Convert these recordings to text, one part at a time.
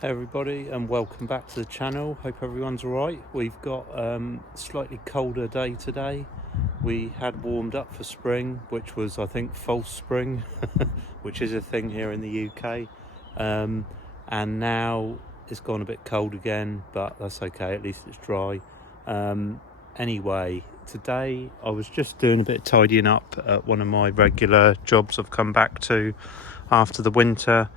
Hey everybody, and welcome back to the channel. Hope everyone's alright. We've got a slightly colder day today. We had warmed up for spring, which was I think false spring, which is a thing here in the UK, and now it's gone a bit cold again, but that's okay, at least it's dry. Anyway, today I was just doing a bit of tidying up at one of my regular jobs I've come back to after the winter,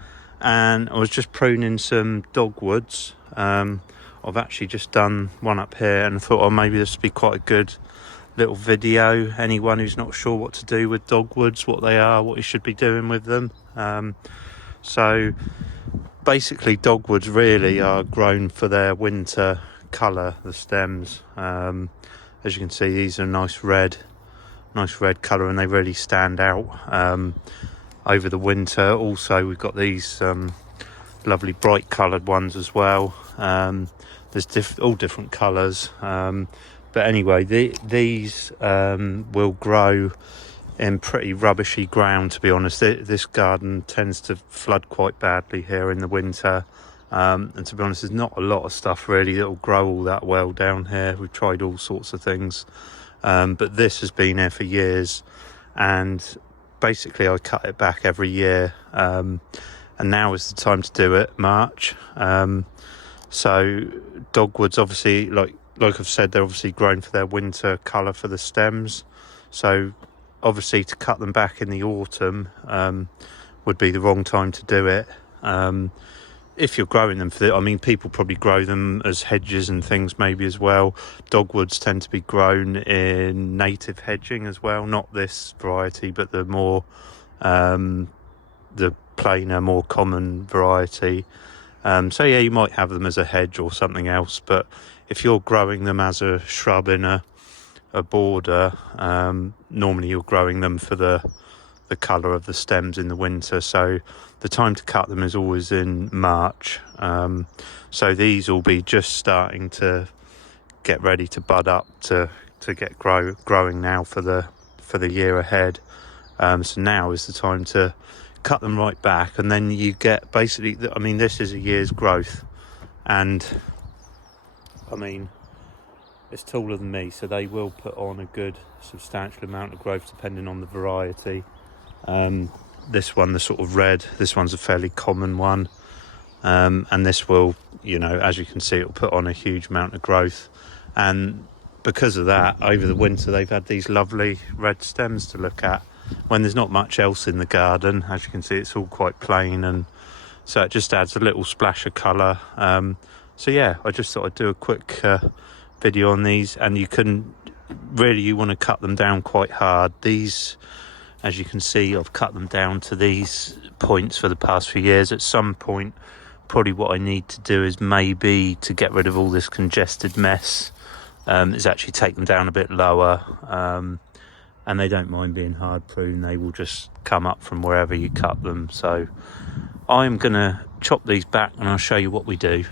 and I was just pruning some dogwoods. I've actually just done one up here and I thought, oh, maybe this would be quite a good little video. Anyone who's not sure what to do with dogwoods, what they are, what you should be doing with them. So basically dogwoods really are grown for their winter colour, the stems. As you can see, these are nice red colour, and they really stand out over the winter. Also, we've got these lovely bright coloured ones as well. There's all different colours, but anyway, these will grow in pretty rubbishy ground, to be honest. This garden tends to flood quite badly here in the winter, and to be honest, there's not a lot of stuff really that will grow all that well down here. We've tried all sorts of things, but this has been here for years, and basically I cut it back every year, and now is the time to do it, March. So dogwoods, obviously, like I've said, they're obviously grown for their winter colour for the stems. So obviously to cut them back in the autumn would be the wrong time to do it. If you're growing them for I mean, people probably grow them as hedges and things maybe as well. Dogwoods tend to be grown in native hedging as well, not this variety, but the more the plainer, more common variety. So yeah, you might have them as a hedge or something else, but if you're growing them as a shrub in a border, normally you're growing them for the colour of the stems in the winter. So the time to cut them is always in March. So these will be just starting to get ready to bud up to get growing now for the year ahead. So now is the time to cut them right back, and then you get basically, I mean, this is a year's growth, and I mean, it's taller than me, so they will put on a good substantial amount of growth depending on the variety. This one, the sort of red, this one's a fairly common one, and this will, you know, as you can see, it'll put on a huge amount of growth. And because of that, over the winter they've had these lovely red stems to look at when there's not much else in the garden. As you can see, it's all quite plain, and so it just adds a little splash of colour. So yeah, I just thought I'd do a quick video on these. And you want to cut them down quite hard. These, as you can see, I've cut them down to these points for the past few years. At some point, probably what I need to do is maybe, to get rid of all this congested mess, is actually take them down a bit lower. And they don't mind being hard pruned. They will just come up from wherever you cut them. So I'm going to chop these back and I'll show you what we do.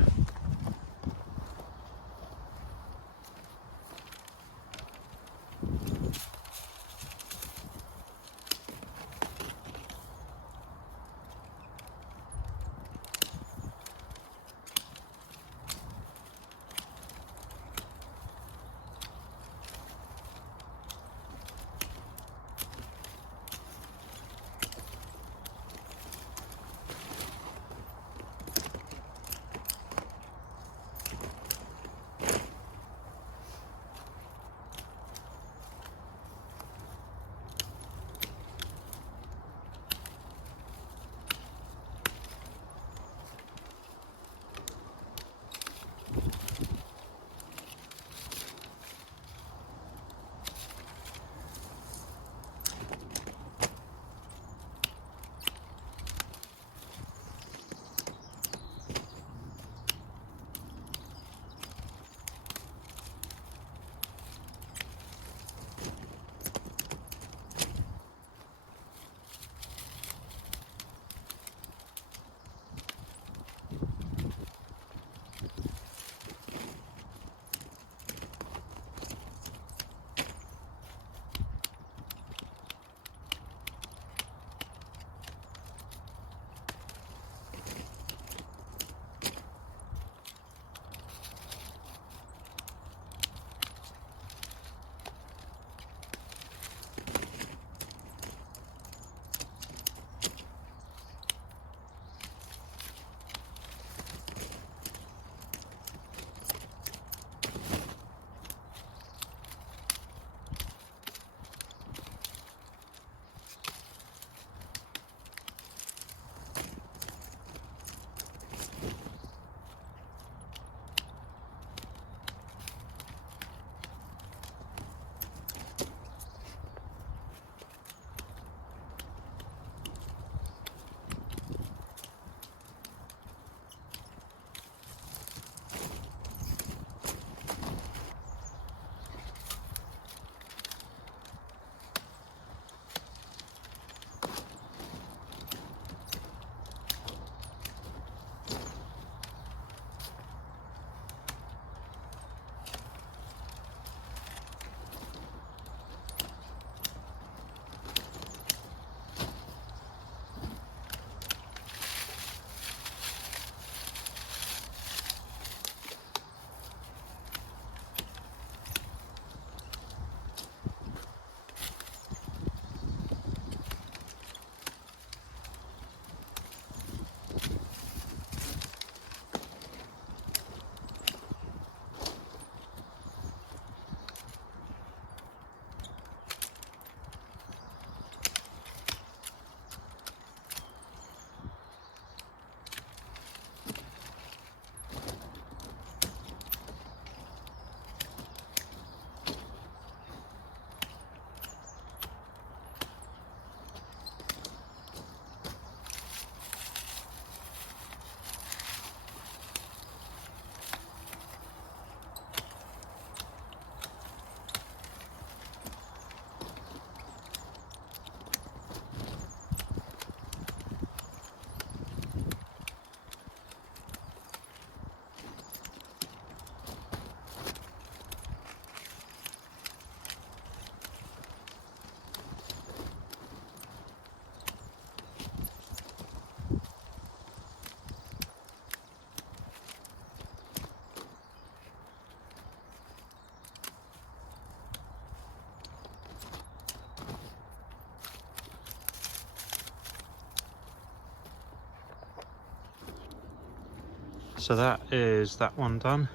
So that is that one done.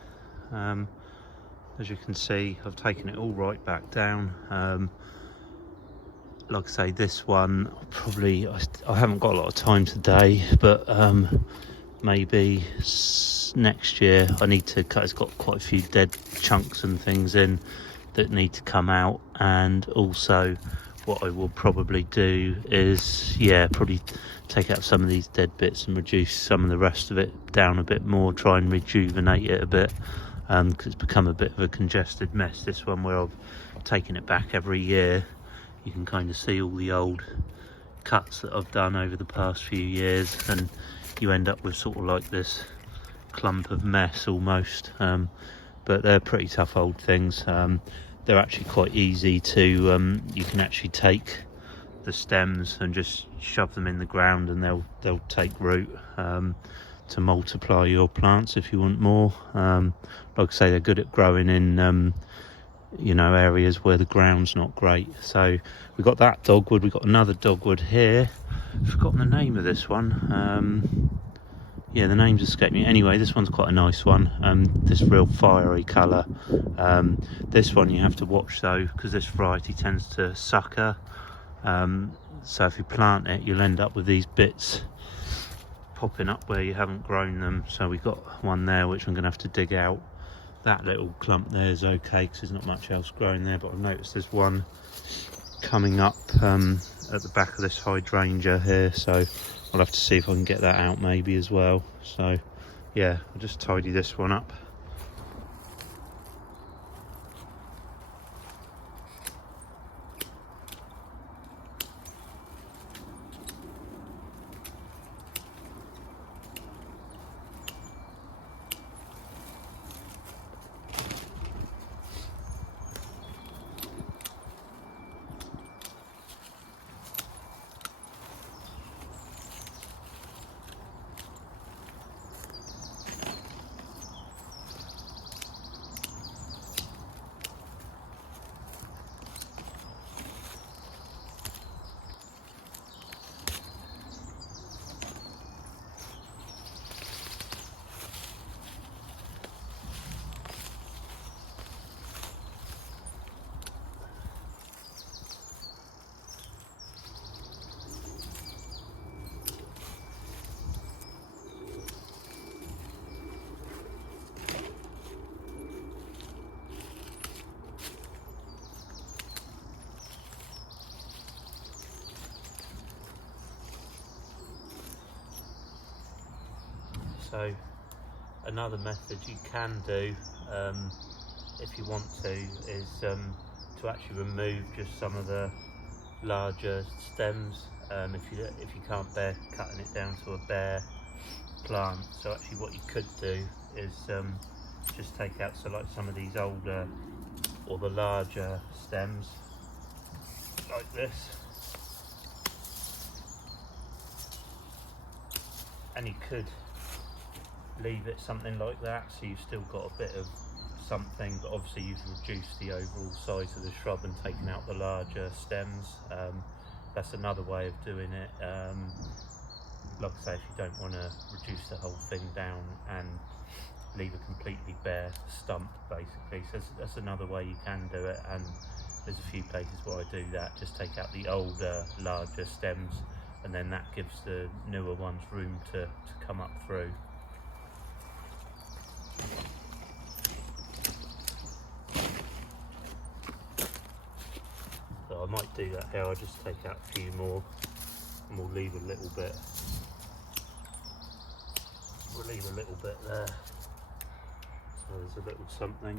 As you can see, I've taken it all right back down. Like I say, this one probably I haven't got a lot of time today, but maybe next year I need to cut. It's got quite a few dead chunks and things in that need to come out, and also what I will probably do is probably take out some of these dead bits and reduce some of the rest of it down a bit more, try and rejuvenate it a bit, because it's become a bit of a congested mess, this one, where I've taken it back every year. You can kind of see all the old cuts that I've done over the past few years, and you end up with sort of like this clump of mess almost. But they're pretty tough old things. They're actually quite easy to, you can actually take the stems and just shove them in the ground, and they'll take root to multiply your plants if you want more. Like I say, they're good at growing in areas where the ground's not great. So we got that dogwood. We got another dogwood here. I've forgotten the name of this one. The name's escaped me. Anyway, this one's quite a nice one. This real fiery colour. This one you have to watch though, because this variety tends to sucker. So if you plant it, you'll end up with these bits popping up where you haven't grown them. So we've got one there which I'm going to have to dig out. That little clump there is okay because there's not much else growing there, but I've noticed there's one coming up at the back of this hydrangea here, so I'll have to see if I can get that out maybe as well. So yeah, I'll just tidy this one up. So another method you can do, if you want to, is to actually remove just some of the larger stems, if you can't bear cutting it down to a bare plant. So actually what you could do is just take out some of these older or the larger stems like this, and you could leave it something like that, so you've still got a bit of something, but obviously you've reduced the overall size of the shrub and taken out the larger stems. That's another way of doing it. Like I say, if you don't want to reduce the whole thing down and leave a completely bare stump basically, so that's another way you can do it, and there's a few places where I do that. Just take out the older larger stems, and then that gives the newer ones room to come up through. So I might do that here. I'll just take out a few more and we'll leave a little bit. We'll leave a little bit there. So there's a little something.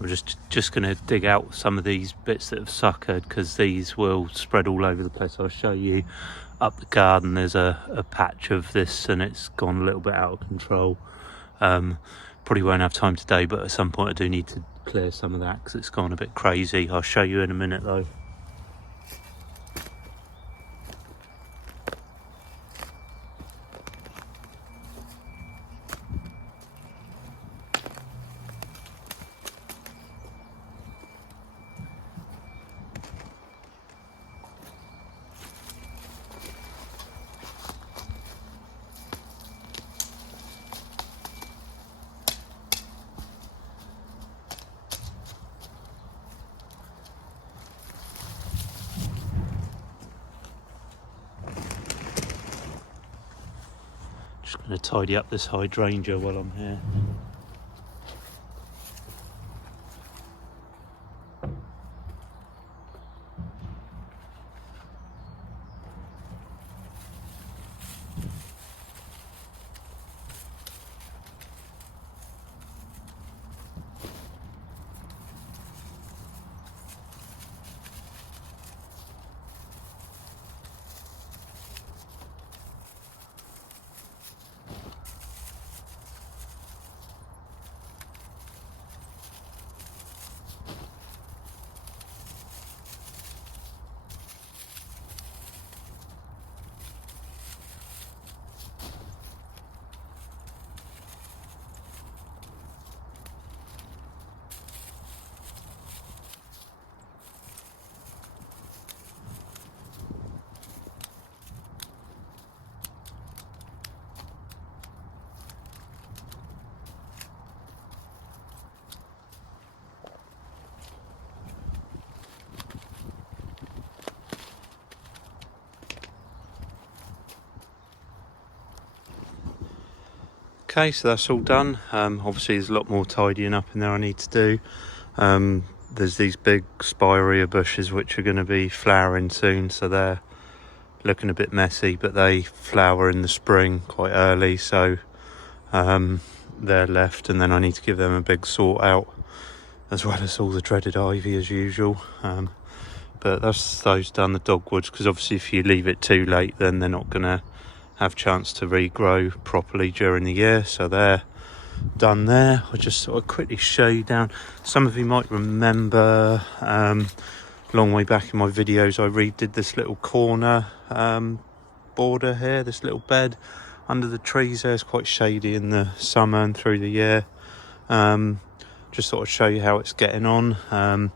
I'm just going to dig out some of these bits that have suckered, because these will spread all over the place. I'll show you up the garden. There's a patch of this and it's gone a little bit out of control. Probably won't have time today, but at some point I do need to clear some of that because it's gone a bit crazy. I'll show you in a minute though. Just going to tidy up this hydrangea while I'm here. Okay, so that's all done. Obviously there's a lot more tidying up in there I need to do. There's these big spirea bushes which are going to be flowering soon, so they're looking a bit messy, but they flower in the spring quite early, so they're left, and then I need to give them a big sort out, as well as all the dreaded ivy as usual. But that's those done, the dogwoods, because obviously if you leave it too late then they're not going to have chance to regrow properly during the year, so they're done there. I'll just sort of quickly show you down. Some of you might remember long way back in my videos I redid this little corner border here, this little bed under the trees there. It's quite shady in the summer and through the year. Just sort of show you how it's getting on.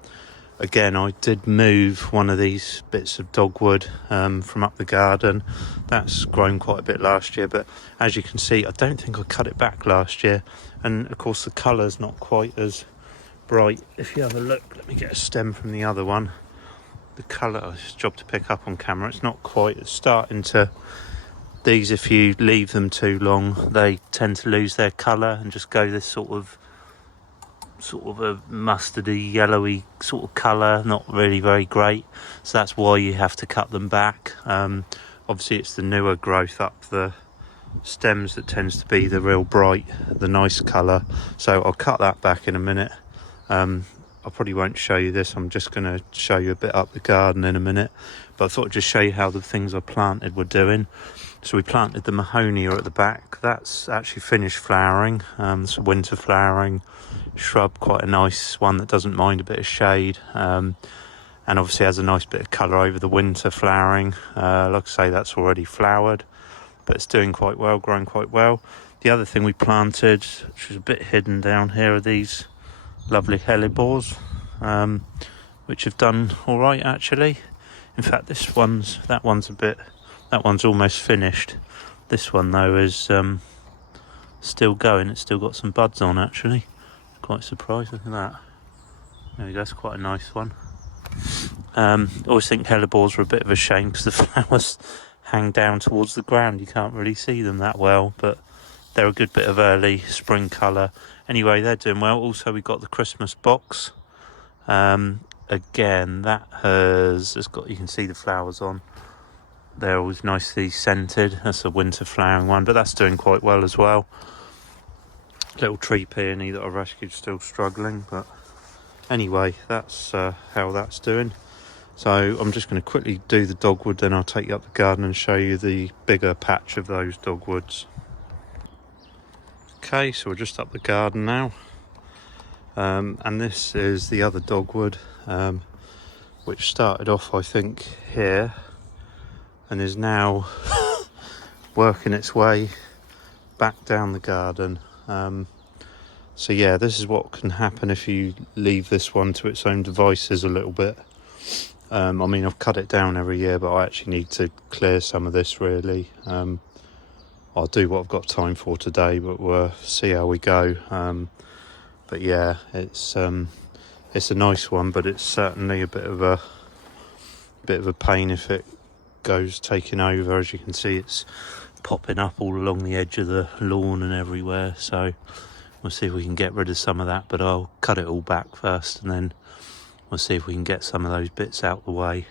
Again, I did move one of these bits of dogwood from up the garden. That's grown quite a bit last year, but as you can see, I don't think I cut it back last year. And of course the colour's not quite as bright. If you have a look, let me get a stem from the other one. The colour, it's a job to pick up on camera, it's not quite, it's starting to, these, if you leave them too long, they tend to lose their colour and just go this sort of a mustardy, yellowy sort of colour, not really very great. So that's why you have to cut them back. Obviously it's the newer growth up the stems that tends to be the real bright, the nice colour. So I'll cut that back in a minute. I probably won't show you this, I'm just going to show you a bit up the garden in a minute, but I thought I'd just show you how the things I planted were doing. So we planted the mahonia at the back. That's actually finished flowering. It's a winter flowering shrub, quite a nice one that doesn't mind a bit of shade, and obviously has a nice bit of colour over the winter flowering. Like I say, that's already flowered, but it's doing quite well, growing quite well. The other thing we planted, which is a bit hidden down here, are these lovely hellebores, which have done all right actually. In fact, that one's almost finished. This one though is still going. It's still got some buds on actually. Quite surprised, look at that. There we go, that's quite a nice one. Always think hellebores are a bit of a shame because the flowers hang down towards the ground. You can't really see them that well, but they're a good bit of early spring colour. Anyway, they're doing well. Also, we got the Christmas box. Again, that has got, you can see the flowers on. They're always nicely scented. That's a winter flowering one, but that's doing quite well as well. Little tree peony that I rescued still struggling, but anyway, that's how that's doing. So I'm just going to quickly do the dogwood, then I'll take you up the garden and show you the bigger patch of those dogwoods. Okay, so we're just up the garden now, and this is the other dogwood, which started off I think here and is now working its way back down the garden. So yeah, this is what can happen if you leave this one to its own devices a little bit. I mean, I've cut it down every year, but I actually need to clear some of this really. I'll do what I've got time for today, but we'll see how we go. But yeah, it's a nice one, but it's certainly a bit of a pain if it goes taking over. As you can see, it's popping up all along the edge of the lawn and everywhere, so we'll see if we can get rid of some of that, but I'll cut it all back first and then we'll see if we can get some of those bits out the way.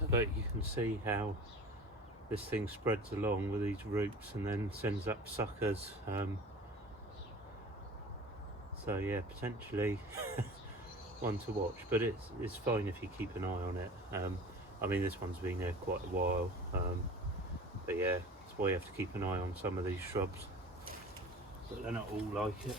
So that you can see how this thing spreads along with these roots and then sends up suckers. So yeah, potentially one to watch, but it's fine if you keep an eye on it. I mean, this one's been there quite a while, but yeah, that's why you have to keep an eye on some of these shrubs, but they're not all like it.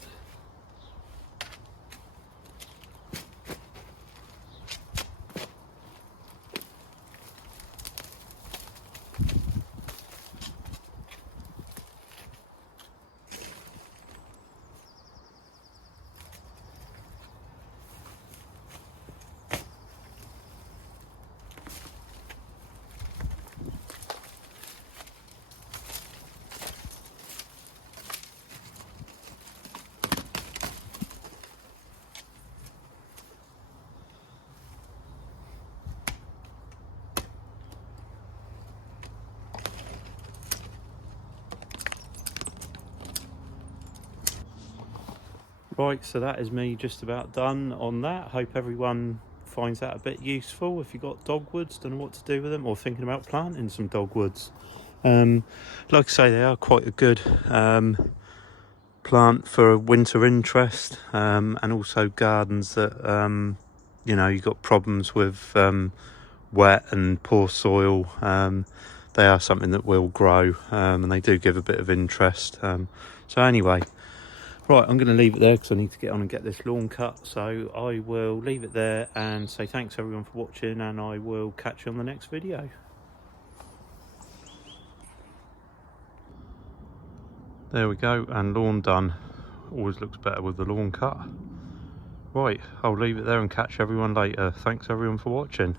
Right, so that is me just about done on that. Hope everyone finds that a bit useful. If you've got dogwoods, don't know what to do with them, or thinking about planting some dogwoods. Like I say, they are quite a good plant for a winter interest, and also gardens that you know, you've got problems with wet and poor soil. They are something that will grow, and they do give a bit of interest. So anyway, Right, I'm going to leave it there because I need to get on and get this lawn cut. So I will leave it there and say thanks everyone for watching, and I will catch you on the next video. There we go, and lawn done. Always looks better with the lawn cut. Right, I'll leave it there and catch everyone later. Thanks everyone for watching.